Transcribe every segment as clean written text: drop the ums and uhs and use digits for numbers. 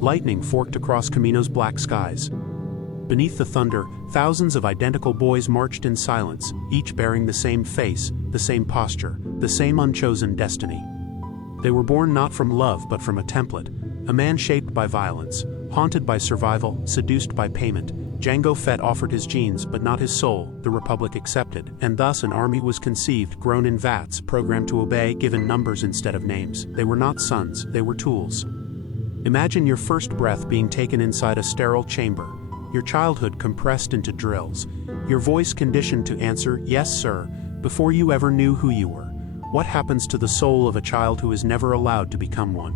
Lightning forked across Camino's black skies. Beneath the thunder, thousands of identical boys marched in silence, each bearing the same face, the same posture, the same unchosen destiny. They were born not from love but from a template, a man shaped by violence, haunted by survival, seduced by payment. Django Fett offered his genes but not his soul, the Republic accepted, and thus an army was conceived, grown in vats, programmed to obey, given numbers instead of names. They were not sons, they were tools. Imagine your first breath being taken inside a sterile chamber, your childhood compressed into drills, your voice conditioned to answer, "Yes, sir," before you ever knew who you were. What happens to the soul of a child who is never allowed to become one?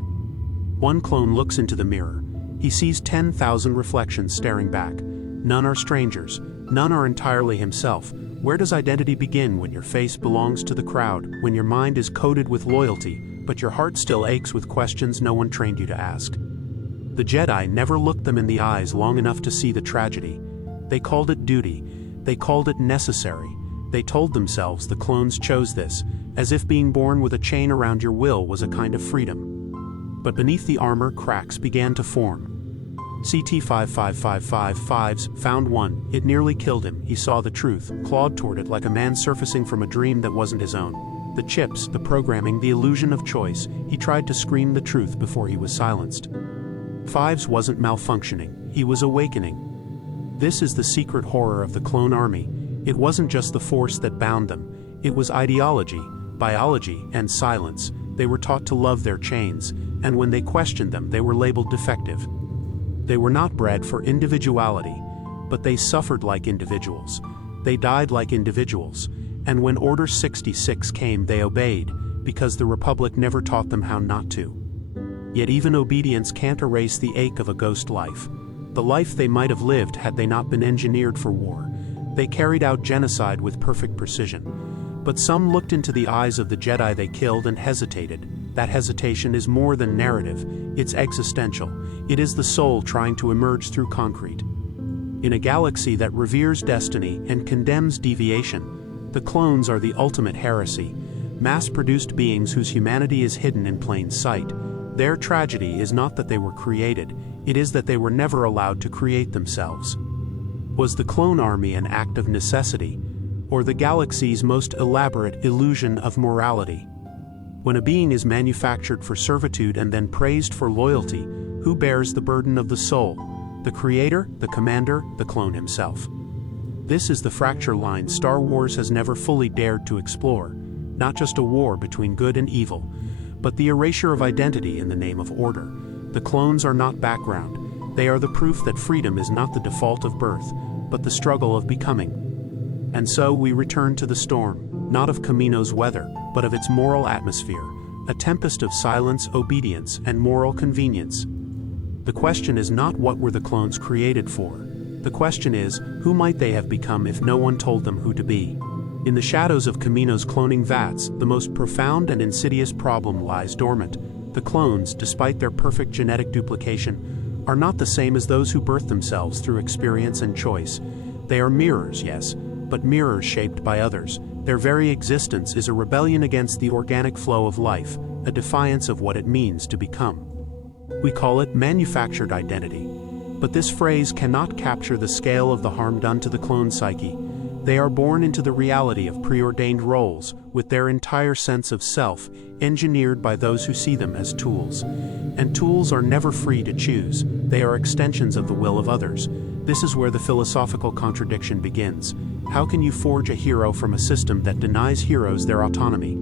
One clone looks into the mirror. He sees 10,000 reflections staring back. None are strangers, none are entirely himself. Where does identity begin when your face belongs to the crowd, when your mind is coated with loyalty, but your heart still aches with questions no one trained you to ask? The Jedi never looked them in the eyes long enough to see the tragedy. They called it duty, they called it necessary. They told themselves the clones chose this, as if being born with a chain around your will was a kind of freedom. But beneath the armor, cracks began to form. CT-5555's found one. It nearly killed him. He saw the truth, clawed toward it like a man surfacing from a dream that wasn't his own. The chips, the programming, the illusion of choice. He tried to scream the truth before he was silenced. Fives wasn't malfunctioning, he was awakening. This is the secret horror of the clone army. It wasn't just the force that bound them. It was ideology, biology, and silence. They were taught to love their chains, and when they questioned them, they were labeled defective. They were not bred for individuality, but they suffered like individuals. They died like individuals, and when Order 66 came, they obeyed, because the Republic never taught them how not to. Yet even obedience can't erase the ache of a ghost life. The life they might have lived had they not been engineered for war. They carried out genocide with perfect precision. But some looked into the eyes of the Jedi they killed and hesitated. That hesitation is more than narrative, it's existential. It is the soul trying to emerge through concrete. In a galaxy that reveres destiny and condemns deviation, the clones are the ultimate heresy, mass-produced beings whose humanity is hidden in plain sight. Their tragedy is not that they were created, it is that they were never allowed to create themselves. Was the clone army an act of necessity, or the galaxy's most elaborate illusion of morality? When a being is manufactured for servitude and then praised for loyalty, who bears the burden of the soul? The creator, the commander, the clone himself? This is the fracture line Star Wars has never fully dared to explore. Not just a war between good and evil, but the erasure of identity in the name of order. The clones are not background. They are the proof that freedom is not the default of birth, but the struggle of becoming. And so we return to the storm, not of Camino's weather, but of its moral atmosphere, a tempest of silence, obedience, and moral convenience. The question is not what were the clones created for. The question is, who might they have become if no one told them who to be? In the shadows of Camino's cloning vats, the most profound and insidious problem lies dormant. The clones, despite their perfect genetic duplication, are not the same as those who birth themselves through experience and choice. They are mirrors, yes, but mirrors shaped by others. Their very existence is a rebellion against the organic flow of life, a defiance of what it means to become. We call it manufactured identity. But this phrase cannot capture the scale of the harm done to the clone psyche. They are born into the reality of preordained roles, with their entire sense of self engineered by those who see them as tools. And tools are never free to choose. They are extensions of the will of others. This is where the philosophical contradiction begins. How can you forge a hero from a system that denies heroes their autonomy?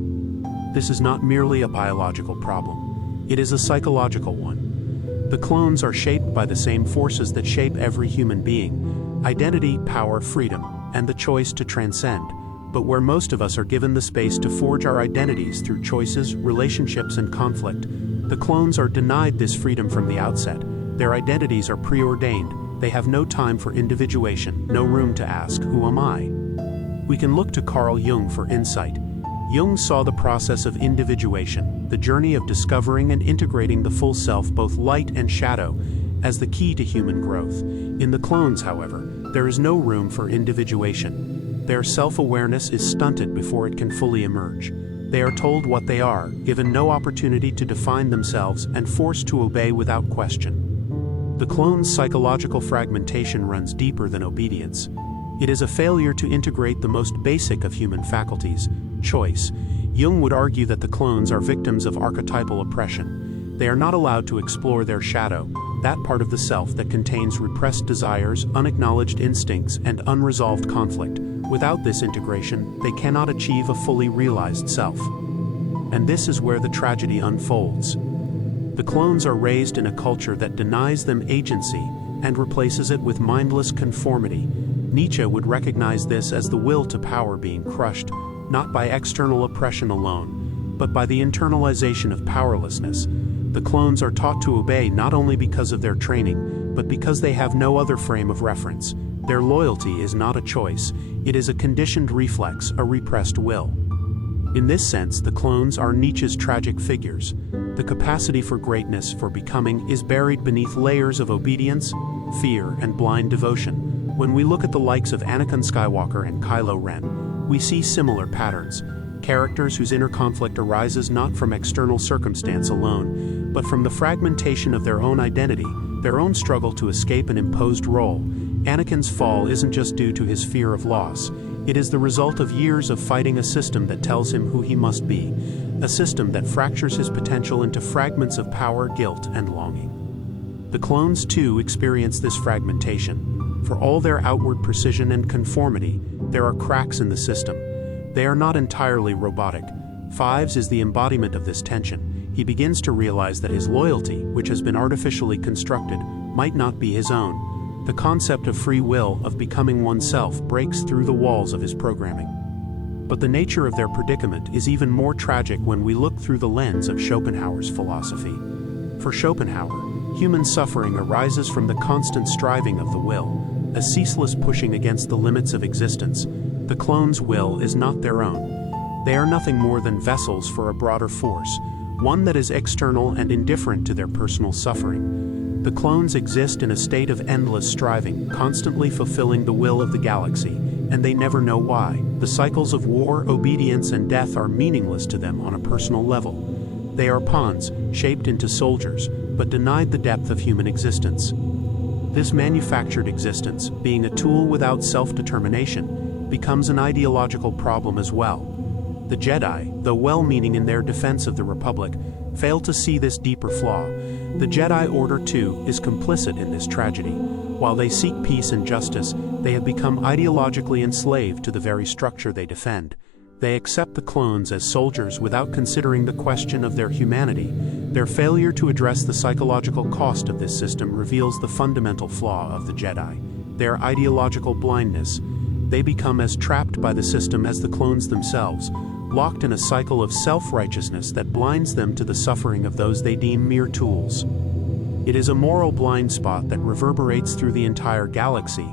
This is not merely a biological problem. It is a psychological one. The clones are shaped by the same forces that shape every human being: identity, power, freedom, and the choice to transcend. But where most of us are given the space to forge our identities through choices, relationships, and conflict, the clones are denied this freedom from the outset. Their identities are preordained. They have no time for individuation, no room to ask, "Who am I?" We can look to Carl Jung for insight. Jung saw the process of individuation, the journey of discovering and integrating the full self, both light and shadow, as the key to human growth. In the clones, however, there is no room for individuation. Their self-awareness is stunted before it can fully emerge. They are told what they are, given no opportunity to define themselves, and forced to obey without question. The clone's psychological fragmentation runs deeper than obedience. It is a failure to integrate the most basic of human faculties, choice. Jung would argue that the clones are victims of archetypal oppression. They are not allowed to explore their shadow, that part of the self that contains repressed desires, unacknowledged instincts, and unresolved conflict. Without this integration, they cannot achieve a fully realized self. And this is where the tragedy unfolds. The clones are raised in a culture that denies them agency and replaces it with mindless conformity. Nietzsche would recognize this as the will to power being crushed, not by external oppression alone, but by the internalization of powerlessness. The clones are taught to obey not only because of their training, but because they have no other frame of reference. Their loyalty is not a choice, it is a conditioned reflex, a repressed will. In this sense, the clones are Nietzsche's tragic figures. The capacity for greatness, for becoming, is buried beneath layers of obedience, fear, and blind devotion. When we look at the likes of Anakin Skywalker and Kylo Ren, we see similar patterns. Characters whose inner conflict arises not from external circumstance alone, but from the fragmentation of their own identity, their own struggle to escape an imposed role. Anakin's fall isn't just due to his fear of loss. It is the result of years of fighting a system that tells him who he must be, a system that fractures his potential into fragments of power, guilt, and longing. The clones, too, experience this fragmentation. For all their outward precision and conformity, there are cracks in the system. They are not entirely robotic. Fives is the embodiment of this tension. He begins to realize that his loyalty, which has been artificially constructed, might not be his own. The concept of free will, of becoming oneself, breaks through the walls of his programming. But the nature of their predicament is even more tragic when we look through the lens of Schopenhauer's philosophy. For Schopenhauer, human suffering arises from the constant striving of the will, a ceaseless pushing against the limits of existence. The clone's will is not their own. They are nothing more than vessels for a broader force, one that is external and indifferent to their personal suffering. The clones exist in a state of endless striving, constantly fulfilling the will of the galaxy, and they never know why. The cycles of war, obedience, and death are meaningless to them on a personal level. They are pawns, shaped into soldiers, but denied the depth of human existence. This manufactured existence, being a tool without self-determination, becomes an ideological problem as well. The Jedi, though well-meaning in their defense of the Republic, fail to see this deeper flaw. The Jedi Order, too, is complicit in this tragedy. While they seek peace and justice, they have become ideologically enslaved to the very structure they defend. They accept the clones as soldiers without considering the question of their humanity. Their failure to address the psychological cost of this system reveals the fundamental flaw of the Jedi, their ideological blindness. They become as trapped by the system as the clones themselves, locked in a cycle of self-righteousness that blinds them to the suffering of those they deem mere tools. It is a moral blind spot that reverberates through the entire galaxy.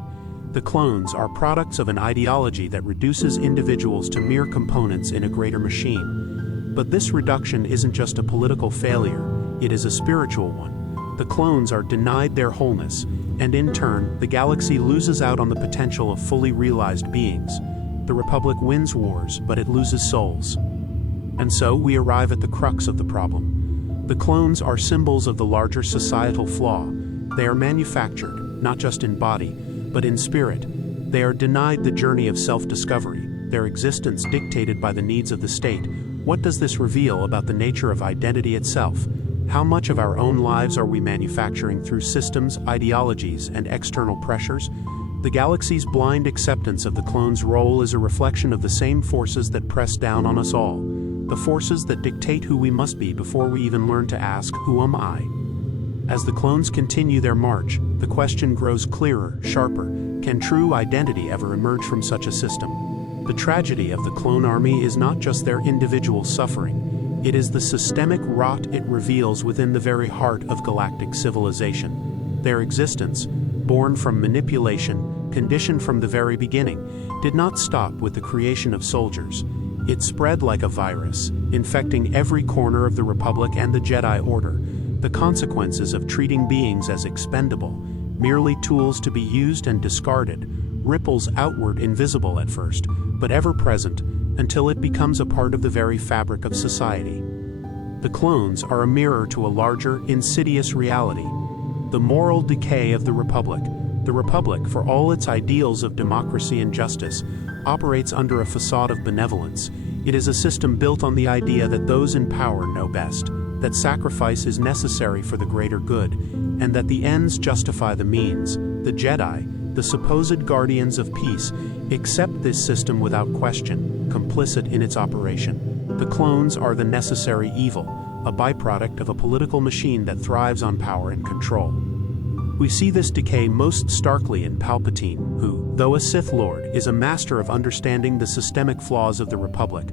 The clones are products of an ideology that reduces individuals to mere components in a greater machine. But this reduction isn't just a political failure, it is a spiritual one. The clones are denied their wholeness, and in turn, the galaxy loses out on the potential of fully realized beings. The Republic wins wars, but it loses souls. And so we arrive at the crux of the problem. The clones are symbols of the larger societal flaw. They are manufactured, not just in body, but in spirit. They are denied the journey of self-discovery, their existence dictated by the needs of the state. What does this reveal about the nature of identity itself? How much of our own lives are we manufacturing through systems, ideologies, and external pressures? The galaxy's blind acceptance of the clone's role is a reflection of the same forces that press down on us all, the forces that dictate who we must be before we even learn to ask, "Who am I?" As the clones continue their march, the question grows clearer, sharper. Can true identity ever emerge from such a system? The tragedy of the clone army is not just their individual suffering. It is the systemic rot it reveals within the very heart of galactic civilization. Their existence, born from manipulation, conditioned from the very beginning, did not stop with the creation of soldiers. It spread like a virus, infecting every corner of the Republic and the Jedi Order. The consequences of treating beings as expendable, merely tools to be used and discarded, ripples outward invisible at first, but ever present, until it becomes a part of the very fabric of society. The clones are a mirror to a larger, insidious reality: the moral decay of the Republic. The Republic, for all its ideals of democracy and justice, operates under a facade of benevolence. It is a system built on the idea that those in power know best, that sacrifice is necessary for the greater good, and that the ends justify the means. The Jedi, the supposed guardians of peace, accept this system without question, complicit in its operation. The clones are the necessary evil, a byproduct of a political machine that thrives on power and control. We see this decay most starkly in Palpatine, who, though a Sith Lord, is a master of understanding the systemic flaws of the Republic.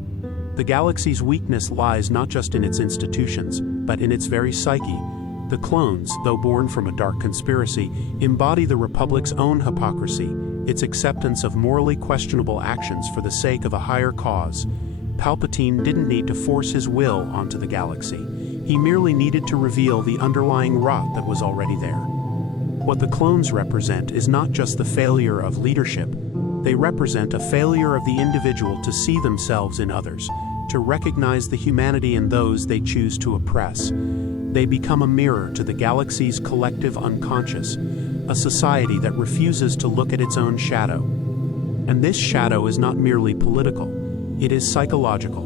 The galaxy's weakness lies not just in its institutions, but in its very psyche. The clones, though born from a dark conspiracy, embody the Republic's own hypocrisy, its acceptance of morally questionable actions for the sake of a higher cause. Palpatine didn't need to force his will onto the galaxy. He merely needed to reveal the underlying rot that was already there. What the clones represent is not just the failure of leadership. They represent a failure of the individual to see themselves in others, to recognize the humanity in those they choose to oppress. They become a mirror to the galaxy's collective unconscious, a society that refuses to look at its own shadow. And this shadow is not merely political, it is psychological.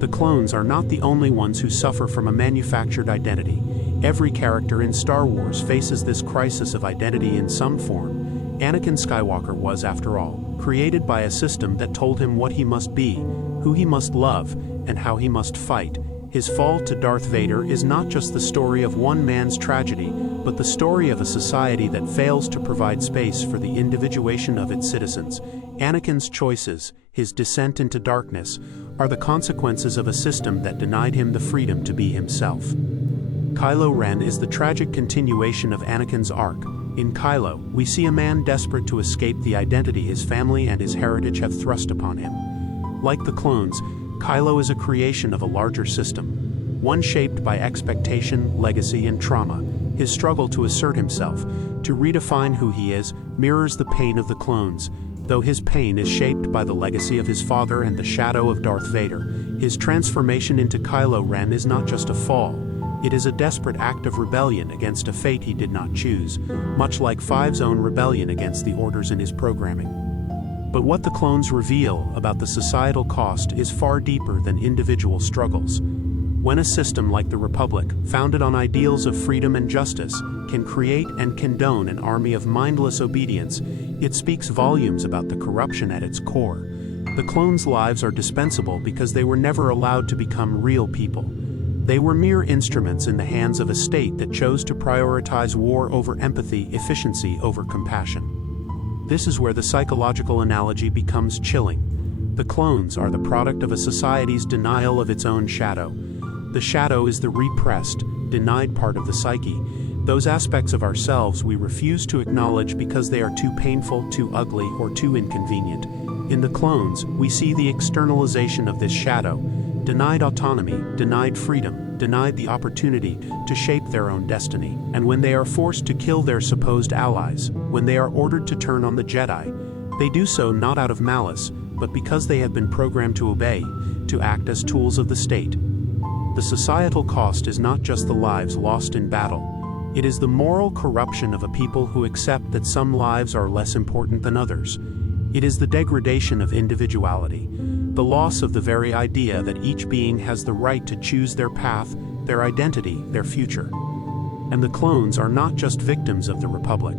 The clones are not the only ones who suffer from a manufactured identity. Every character in Star Wars faces this crisis of identity in some form. Anakin Skywalker was, after all, created by a system that told him what he must be, who he must love, and how he must fight. His fall to Darth Vader is not just the story of one man's tragedy, but the story of a society that fails to provide space for the individuation of its citizens. Anakin's choices, his descent into darkness, are the consequences of a system that denied him the freedom to be himself. Kylo Ren is the tragic continuation of Anakin's arc. In Kylo, we see a man desperate to escape the identity his family and his heritage have thrust upon him. Like the clones, Kylo is a creation of a larger system, one shaped by expectation, legacy, and trauma. His struggle to assert himself, to redefine who he is, mirrors the pain of the clones. Though his pain is shaped by the legacy of his father and the shadow of Darth Vader, his transformation into Kylo Ren is not just a fall. It is a desperate act of rebellion against a fate he did not choose, much like Five's own rebellion against the orders in his programming. But what the clones reveal about the societal cost is far deeper than individual struggles. When a system like the Republic, founded on ideals of freedom and justice, can create and condone an army of mindless obedience, it speaks volumes about the corruption at its core. The clones' lives are dispensable because they were never allowed to become real people. They were mere instruments in the hands of a state that chose to prioritize war over empathy, efficiency over compassion. This is where the psychological analogy becomes chilling. The clones are the product of a society's denial of its own shadow. The shadow is the repressed, denied part of the psyche, those aspects of ourselves we refuse to acknowledge because they are too painful, too ugly, or too inconvenient. In the clones, we see the externalization of this shadow, denied autonomy, denied freedom, denied the opportunity to shape their own destiny. And when they are forced to kill their supposed allies, when they are ordered to turn on the Jedi, they do so not out of malice, but because they have been programmed to obey, to act as tools of the state. The societal cost is not just the lives lost in battle. It is the moral corruption of a people who accept that some lives are less important than others. It is the degradation of individuality, the loss of the very idea that each being has the right to choose their path, their identity, their future. And the clones are not just victims of the Republic.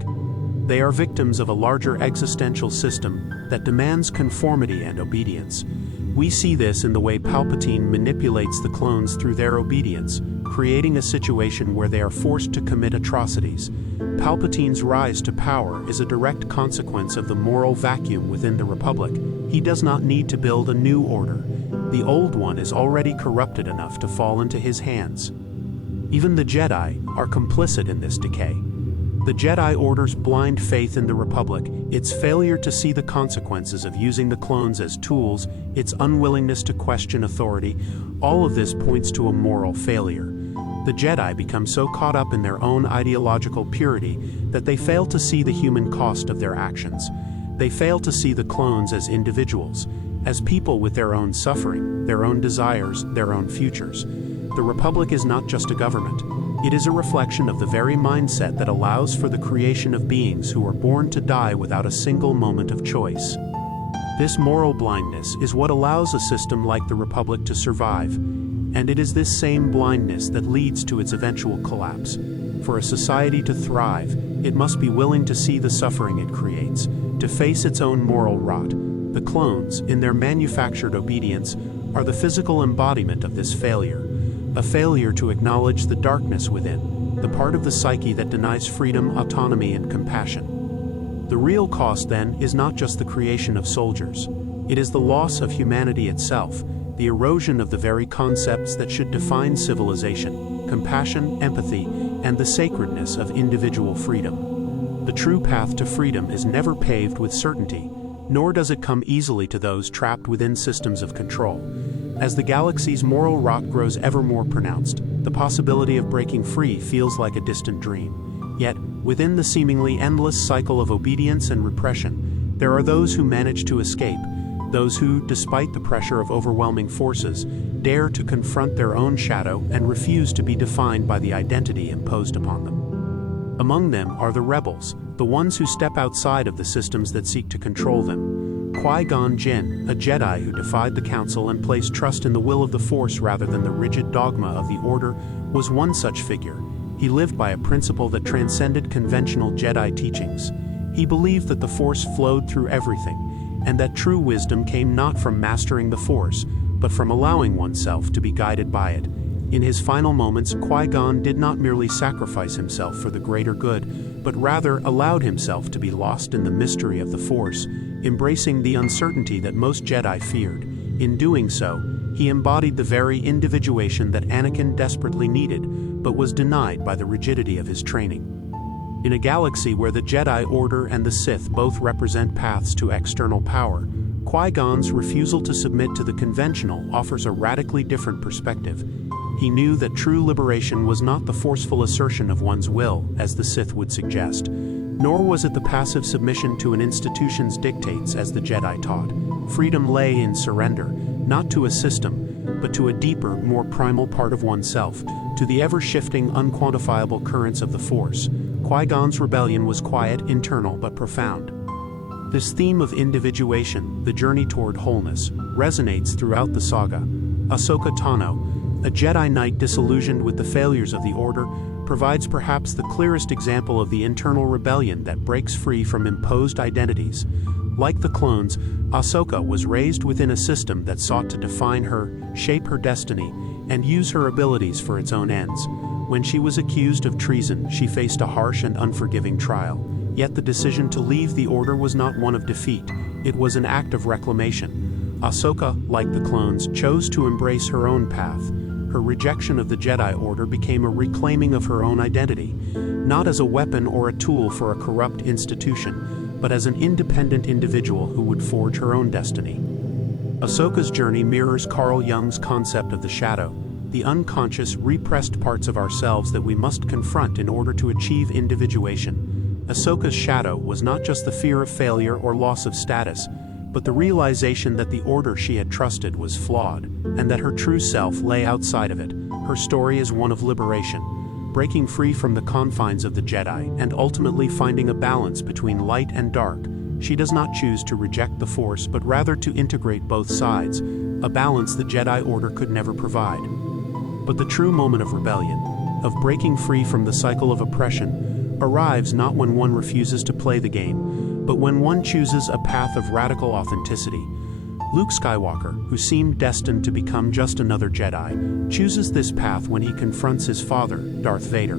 They are victims of a larger existential system that demands conformity and obedience. We see this in the way Palpatine manipulates the clones through their obedience, creating a situation where they are forced to commit atrocities. Palpatine's rise to power is a direct consequence of the moral vacuum within the Republic. He does not need to build a new order. The old one is already corrupted enough to fall into his hands. Even the Jedi are complicit in this decay. The Jedi Order's blind faith in the Republic, its failure to see the consequences of using the clones as tools, its unwillingness to question authority, all of this points to a moral failure. The Jedi become so caught up in their own ideological purity that they fail to see the human cost of their actions. They fail to see the clones as individuals, as people with their own suffering, their own desires, their own futures. The Republic is not just a government. It is a reflection of the very mindset that allows for the creation of beings who are born to die without a single moment of choice. This moral blindness is what allows a system like the Republic to survive, and it is this same blindness that leads to its eventual collapse. For a society to thrive, it must be willing to see the suffering it creates, to face its own moral rot. The clones, in their manufactured obedience, are the physical embodiment of this failure. A failure to acknowledge the darkness within, the part of the psyche that denies freedom, autonomy, and compassion. The real cost, then, is not just the creation of soldiers. It is the loss of humanity itself, the erosion of the very concepts that should define civilization, compassion, empathy, and the sacredness of individual freedom. The true path to freedom is never paved with certainty, nor does it come easily to those trapped within systems of control. As the galaxy's moral rot grows ever more pronounced, the possibility of breaking free feels like a distant dream. Yet, within the seemingly endless cycle of obedience and repression, there are those who manage to escape, those who, despite the pressure of overwhelming forces, dare to confront their own shadow and refuse to be defined by the identity imposed upon them. Among them are the rebels, the ones who step outside of the systems that seek to control them. Qui-Gon Jinn, a Jedi who defied the Council and placed trust in the will of the Force rather than the rigid dogma of the Order, was one such figure. He lived by a principle that transcended conventional Jedi teachings. He believed that the Force flowed through everything, and that true wisdom came not from mastering the Force, but from allowing oneself to be guided by it. In his final moments, Qui-Gon did not merely sacrifice himself for the greater good, but rather allowed himself to be lost in the mystery of the Force, embracing the uncertainty that most Jedi feared. In doing so, he embodied the very individuation that Anakin desperately needed, but was denied by the rigidity of his training. In a galaxy where the Jedi Order and the Sith both represent paths to external power, Qui-Gon's refusal to submit to the conventional offers a radically different perspective. He knew that true liberation was not the forceful assertion of one's will, as the Sith would suggest, nor was it the passive submission to an institution's dictates as the Jedi taught. Freedom lay in surrender, not to a system, but to a deeper, more primal part of oneself, to the ever-shifting, unquantifiable currents of the Force. Qui-Gon's rebellion was quiet, internal, but profound. This theme of individuation, the journey toward wholeness, resonates throughout the saga. Ahsoka Tano, a Jedi Knight disillusioned with the failures of the Order, provides perhaps the clearest example of the internal rebellion that breaks free from imposed identities. Like the clones, Ahsoka was raised within a system that sought to define her, shape her destiny, and use her abilities for its own ends. When she was accused of treason, she faced a harsh and unforgiving trial. Yet the decision to leave the Order was not one of defeat, it was an act of reclamation. Ahsoka, like the clones, chose to embrace her own path. Her rejection of the Jedi Order became a reclaiming of her own identity, not as a weapon or a tool for a corrupt institution, but as an independent individual who would forge her own destiny. Ahsoka's journey mirrors Carl Jung's concept of the shadow, the unconscious, repressed parts of ourselves that we must confront in order to achieve individuation. Ahsoka's shadow was not just the fear of failure or loss of status, but the realization that the Order she had trusted was flawed, and that her true self lay outside of it. Her story is one of liberation, breaking free from the confines of the Jedi and ultimately finding a balance between light and dark. She does not choose to reject the Force, but rather to integrate both sides, a balance the Jedi Order could never provide. But the true moment of rebellion, of breaking free from the cycle of oppression, arrives not when one refuses to play the game, but when one chooses a path of radical authenticity. Luke Skywalker, who seemed destined to become just another Jedi, chooses this path when he confronts his father, Darth Vader.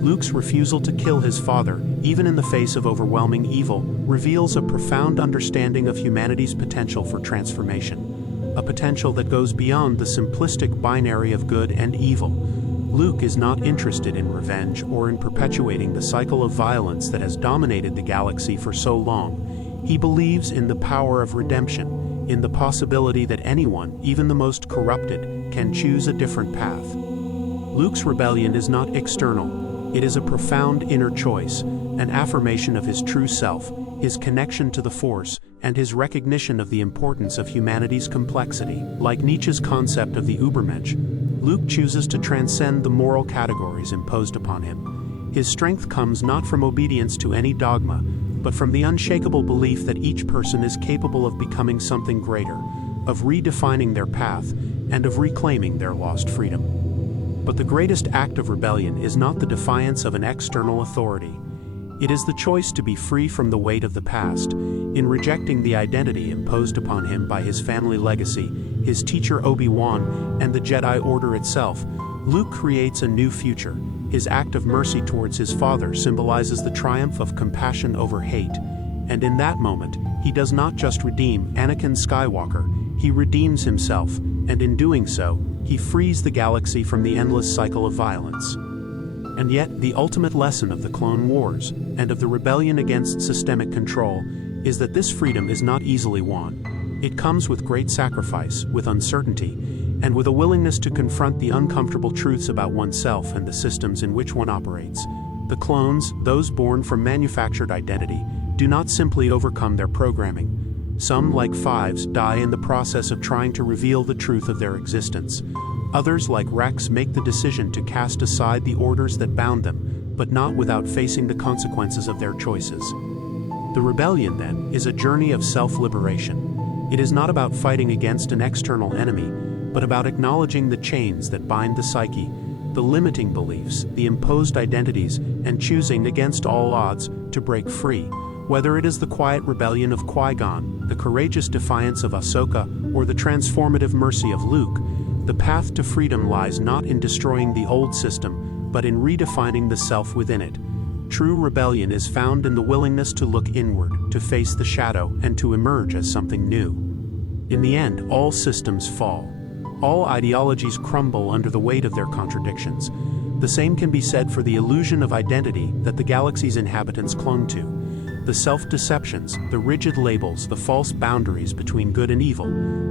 Luke's refusal to kill his father, even in the face of overwhelming evil, reveals a profound understanding of humanity's potential for transformation, a potential that goes beyond the simplistic binary of good and evil. Luke is not interested in revenge or in perpetuating the cycle of violence that has dominated the galaxy for so long. He believes in the power of redemption, in the possibility that anyone, even the most corrupted, can choose a different path. Luke's rebellion is not external. It is a profound inner choice, an affirmation of his true self, his connection to the Force, and his recognition of the importance of humanity's complexity. Like Nietzsche's concept of the Übermensch, Luke chooses to transcend the moral categories imposed upon him. His strength comes not from obedience to any dogma, but from the unshakable belief that each person is capable of becoming something greater, of redefining their path, and of reclaiming their lost freedom. But the greatest act of rebellion is not the defiance of an external authority. It is the choice to be free from the weight of the past. In rejecting the identity imposed upon him by his family legacy, his teacher Obi-Wan, and the Jedi Order itself, Luke creates a new future. His act of mercy towards his father symbolizes the triumph of compassion over hate. And in that moment, he does not just redeem Anakin Skywalker, he redeems himself, and in doing so, he frees the galaxy from the endless cycle of violence. And yet, the ultimate lesson of the Clone Wars, and of the rebellion against systemic control, is that this freedom is not easily won. It comes with great sacrifice, with uncertainty, and with a willingness to confront the uncomfortable truths about oneself and the systems in which one operates. The clones, those born from manufactured identity, do not simply overcome their programming. Some, like Fives, die in the process of trying to reveal the truth of their existence. Others, like Rex, make the decision to cast aside the orders that bound them, but not without facing the consequences of their choices. The rebellion, then, is a journey of self-liberation. It is not about fighting against an external enemy, but about acknowledging the chains that bind the psyche, the limiting beliefs, the imposed identities, and choosing, against all odds, to break free. Whether it is the quiet rebellion of Qui-Gon, the courageous defiance of Ahsoka, or the transformative mercy of Luke, the path to freedom lies not in destroying the old system, but in redefining the self within it. True rebellion is found in the willingness to look inward, to face the shadow, and to emerge as something new. In the end, all systems fall. All ideologies crumble under the weight of their contradictions. The same can be said for the illusion of identity that the galaxy's inhabitants clung to. The self-deceptions, the rigid labels, the false boundaries between good and evil.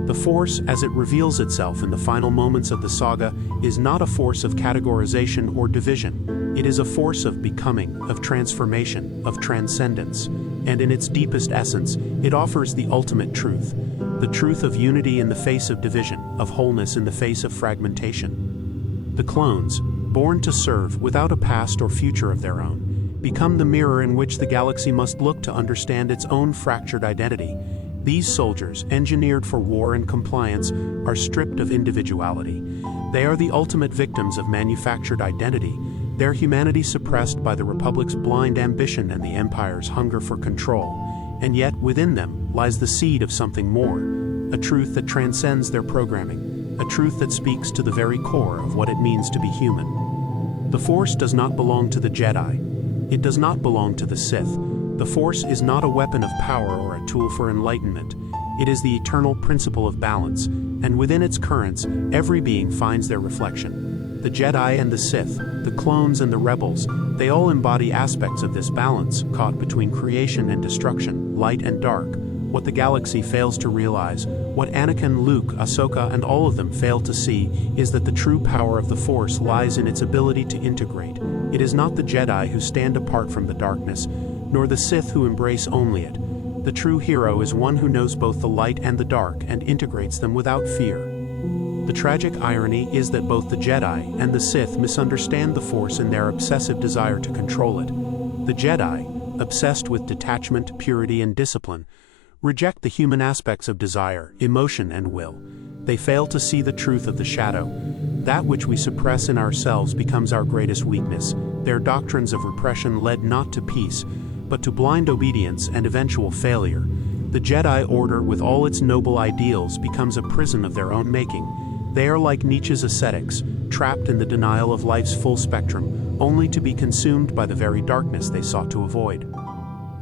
The Force, as it reveals itself in the final moments of the saga, is not a force of categorization or division. It is a force of becoming, of transformation, of transcendence. And in its deepest essence, it offers the ultimate truth. The truth of unity in the face of division, of wholeness in the face of fragmentation. The clones, born to serve without a past or future of their own, become the mirror in which the galaxy must look to understand its own fractured identity. These soldiers, engineered for war and compliance, are stripped of individuality. They are the ultimate victims of manufactured identity, their humanity suppressed by the Republic's blind ambition and the Empire's hunger for control. And yet, within them, lies the seed of something more, a truth that transcends their programming, a truth that speaks to the very core of what it means to be human. The Force does not belong to the Jedi. It does not belong to the Sith. The Force is not a weapon of power or a tool for enlightenment. It is the eternal principle of balance, and within its currents, every being finds their reflection. The Jedi and the Sith, the clones and the rebels, they all embody aspects of this balance, caught between creation and destruction, light and dark. What the galaxy fails to realize, what Anakin, Luke, Ahsoka, and all of them fail to see, is that the true power of the Force lies in its ability to integrate. It is not the Jedi who stand apart from the darkness, nor the Sith who embrace only it. The true hero is one who knows both the light and the dark and integrates them without fear. The tragic irony is that both the Jedi and the Sith misunderstand the Force in their obsessive desire to control it. The Jedi, obsessed with detachment, purity, and discipline, reject the human aspects of desire, emotion, and will. They fail to see the truth of the shadow. That which we suppress in ourselves becomes our greatest weakness. Their doctrines of repression led not to peace, but to blind obedience and eventual failure. The Jedi Order, with all its noble ideals, becomes a prison of their own making. They are like Nietzsche's ascetics, trapped in the denial of life's full spectrum, only to be consumed by the very darkness they sought to avoid.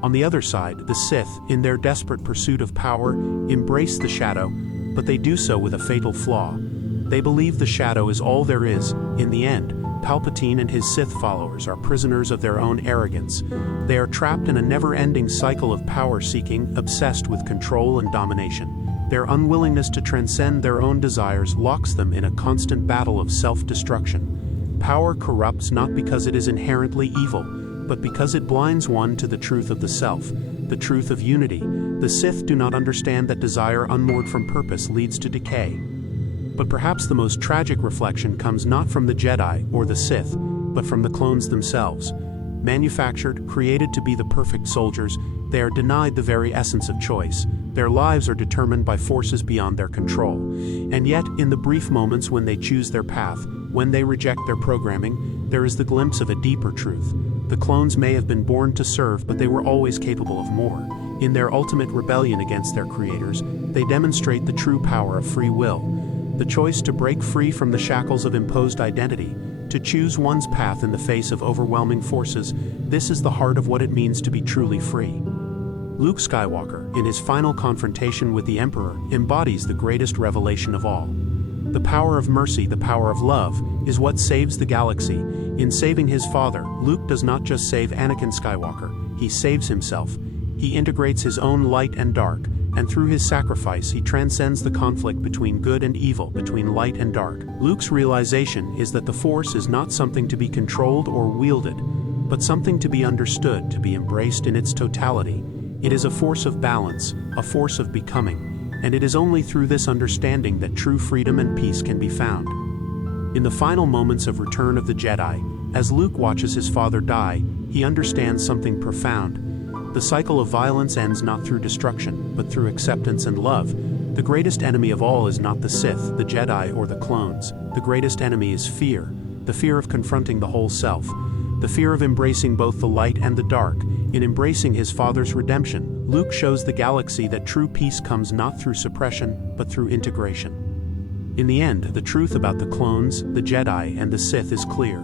On the other side, the Sith, in their desperate pursuit of power, embrace the shadow, but they do so with a fatal flaw. They believe the shadow is all there is. In the end, Palpatine and his Sith followers are prisoners of their own arrogance. They are trapped in a never-ending cycle of power-seeking, obsessed with control and domination. Their unwillingness to transcend their own desires locks them in a constant battle of self-destruction. Power corrupts not because it is inherently evil, but because it blinds one to the truth of the self. the truth of unity. The Sith do not understand that desire unmoored from purpose leads to decay. But perhaps the most tragic reflection comes not from the Jedi or the Sith, but from the clones themselves. Manufactured, created to be the perfect soldiers, they are denied the very essence of choice. Their lives are determined by forces beyond their control. And yet, in the brief moments when they choose their path, when they reject their programming, there is the glimpse of a deeper truth. The clones may have been born to serve, but they were always capable of more. In their ultimate rebellion against their creators, they demonstrate the true power of free will. The choice to break free from the shackles of imposed identity, to choose one's path in the face of overwhelming forces, this is the heart of what it means to be truly free. Luke Skywalker, in his final confrontation with the Emperor, embodies the greatest revelation of all. The power of mercy, the power of love, is what saves the galaxy. In saving his father, Luke does not just save Anakin Skywalker, he saves himself. He integrates his own light and dark, and through his sacrifice he transcends the conflict between good and evil, between light and dark. Luke's realization is that the Force is not something to be controlled or wielded, but something to be understood, to be embraced in its totality. It is a force of balance, a force of becoming, and it is only through this understanding that true freedom and peace can be found. In the final moments of Return of the Jedi, as Luke watches his father die, he understands something profound. The cycle of violence ends not through destruction, but through acceptance and love. The greatest enemy of all is not the Sith, the Jedi, or the clones. The greatest enemy is fear, the fear of confronting the whole self, the fear of embracing both the light and the dark. In embracing his father's redemption, Luke shows the galaxy that true peace comes not through suppression, but through integration. In the end, the truth about the clones, the Jedi, and the Sith is clear.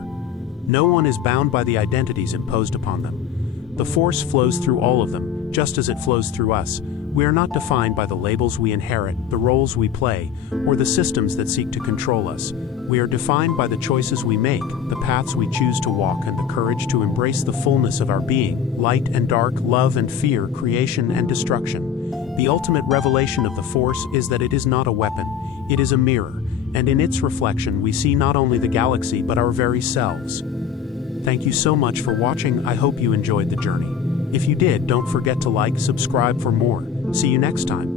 No one is bound by the identities imposed upon them. The Force flows through all of them, just as it flows through us. We are not defined by the labels we inherit, the roles we play, or the systems that seek to control us. We are defined by the choices we make, the paths we choose to walk, and the courage to embrace the fullness of our being, light and dark, love and fear, creation and destruction. The ultimate revelation of the Force is that it is not a weapon, it is a mirror, and in its reflection we see not only the galaxy but our very selves. Thank you so much for watching. I hope you enjoyed the journey. If you did, don't forget to like, subscribe for more. See you next time.